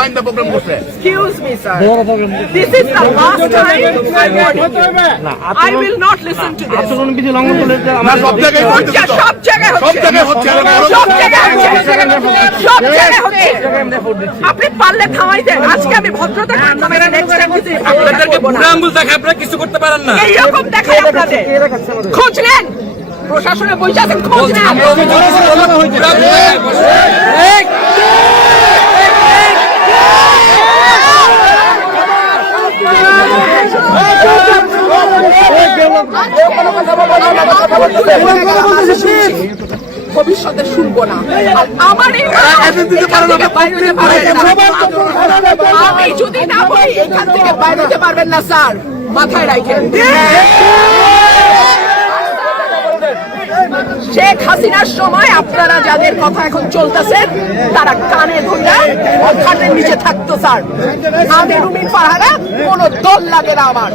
Mind the problem করছে Excuse me, sir. This is the last time I'm warning you. I will not listen to this. আচরণ বিধি লঙ্ঘন করলে যে না আমাদের সব জায়গায় হচ্ছে তো। সব জায়গায় সব হচ্ছে। জায়গায় হচ্ছে সব জায়গায় হচ্ছে। সব জায়গায় হচ্ছে। আপনি পারলে থামাই দেন। আজকে আমি ভদ্রতা করে থামাই দেন। Next time যদি আপনাদেরকে বুড়া আঙ্গুল দেখে আপনারা কিছু করতে পারেন না। এইরকম দেখায় আপনাদের। খোঁজ নেন। প্রশাসনে বসে আছেন, খোঁজ নেন। ভবিষ্যতে শুনবো না। আর আমার এই আমি যদি না বলি এখান থেকে বাইরে যেতে পারবেন না স্যার, মাথায় রাখেন। শেখ হাসিনার সময় আপনারা যাদের কথা এখন চলতেছেন তারা কানে ধরে খাটের নিচে থাকতো স্যার। আমি রুমিন ফারহানা, কোনো দল লাগে না আমার।